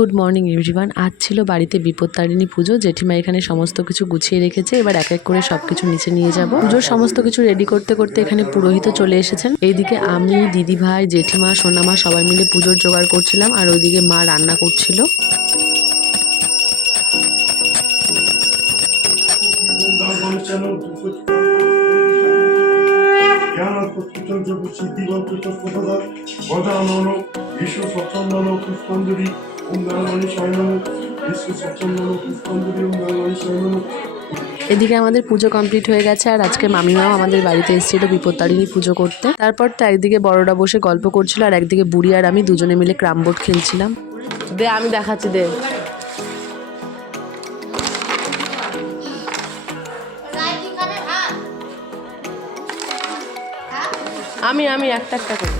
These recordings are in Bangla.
Good morning, everyone. আজ ছিল বাড়িতে বিপত্তারিণী পুজো। জেঠিমা এখানে সমস্ত কিছু গুছিয়ে রেখেছে। এবার এক এক করে সবকিছু নিচে নিয়ে যাব। পুজোর সমস্ত কিছু রেডি করতে করতে এখানে পুরোহিত চলে এসেছেন। এইদিকে আমি দিদি ভাই জেঠিমা, সোনামা সবাই মিলে পুজোর জোগাড় করছিলাম আর ওইদিকে মা রান্না করছিল। ওম নারায়ণী বিশ্ব সচন্দন পুষ্পাঞ্জলি এদিকে আমাদের পুজো কমপ্লিট হয়ে গেছে আর আজকে মামিমাও আমাদের বাড়িতে এসেছিল বিপত্তারিণী পুজো করতে। তারপর তো একদিকে বড়রা বসে গল্প করছিল আর একদিকে বুড়ি আর আমি দুজনে মিলে ক্রাম বোর্ড খেলছিলাম। দে আমি দেখাচ্ছি দে। আমি আমি একটা একটা করে।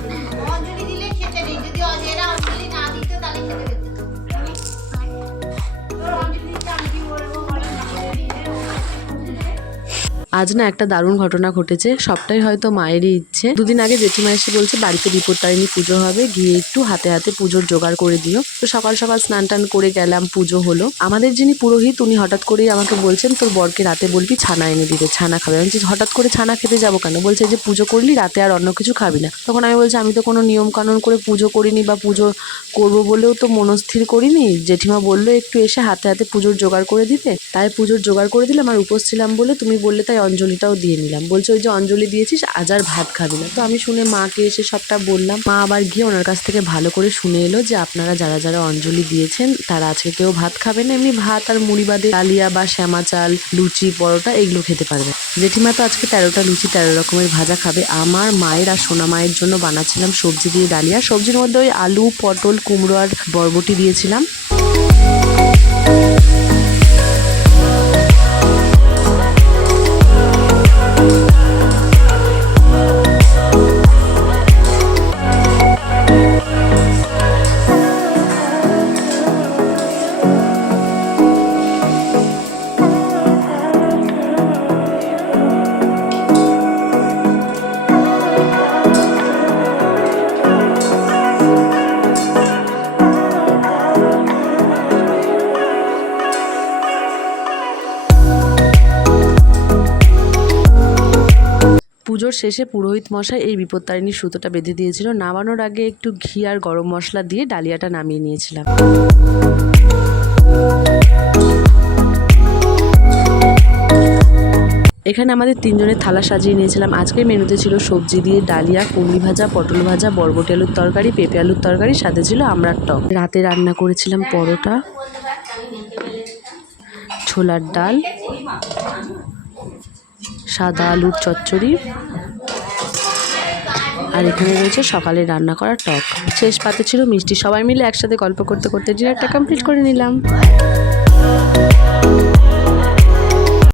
আজ না একটা দারুণ ঘটনা ঘটেছে। সবটাই হয়তো মায়েরই ইচ্ছে। দুদিন আগে জেঠিমা এসে বলছে, বাড়িতে বিপত্তারিণী পুজো হবে, গিয়ে একটু হাতে হাতে পুজোর জোগাড় করে দিও। তো সকাল সকাল স্নান টান করে গেলাম, পুজো হলো। আমাদের যিনি পুরোহিত, উনি হঠাৎ করেই আমাকে বলছেন, তোর বরকে রাতে বলবি ছানা এনে দিতে, ছানা খাবে। আমি হঠাৎ করে ছানা খেতে যাব কেন? বলছে যে পুজো করলি, রাতে আর অন্য কিছু খাবি না। তখন আমি বলছি, আমি তো কোনো নিয়ম কানুন করে পুজো করিনি বা পুজো করব বলেও তো মনস্থির করিনি। জেঠিমা বলল, একটু এসে হাতে হাতে পুজোর জোগাড় করে দিতে। তাই পুজোর জোগাড় করে দিলাম আর উপোস ছিলাম বলে তুমি বললে তাই অঞ্জলিটাও দিয়ে নিলাম। বলছে, ওই যে অঞ্জলি দিয়েছিস, আজ আর ভাত খাবি না। তো আমি শুনে মাকে এসে সবটা বললাম। মা আবার গিয়ে ওনার কাছ থেকে ভালো করে শুনে এলো যে, আপনারা যারা যারা অঞ্জলি দিয়েছেন, তারা আজকে কেউ ভাত খাবে না। এমনি ভাত আর মুড়ি বাদে ডালিয়া বা শ্যামা চাল, লুচি, পরোটা এগুলো খেতে পারবে জেঠিমা তো আজকে তেরোটা লুচি, তেরো রকমের ভাজা খাবে। আমার মায়ের আর সোনা মায়ের জন্য বানাচ্ছিলাম সবজি দিয়ে ডালিয়া। সবজির মধ্যে ওই আলু, পটল, কুমড়ো আর বরবটি দিয়েছিলাম। পুজোর শেষে পুরোহিত মশাই এই বিপত্তারিণী সুতোটা বেঁধে দিয়েছিল। নামানোর আগে একটু ঘি আর গরম মশলা দিয়ে ডালিয়াটা নামিয়ে নিয়েছিলাম। এখানে আমাদের তিনজনের থালা সাজিয়ে নিয়েছিলাম। আজকের মেনুতে ছিল সবজি দিয়ে ডালিয়া কুমড়ি ভাজা, পটল ভাজা, বরবটি আলুর তরকারি, পেঁপে আলুর তরকারি, সাথে ছিল আমড়ার টক। রাতে রান্না করেছিলাম পরোটা, ছোলার ডাল সাদা আলুর চচ্চড়ি। আর এখানে রয়েছে সকালে রান্না করা টক। শেষ পাতে ছিল মিষ্টি। সবাই মিলে একসাথে গল্প করতে করতে ডিনারটা কমপ্লিট করে নিলাম।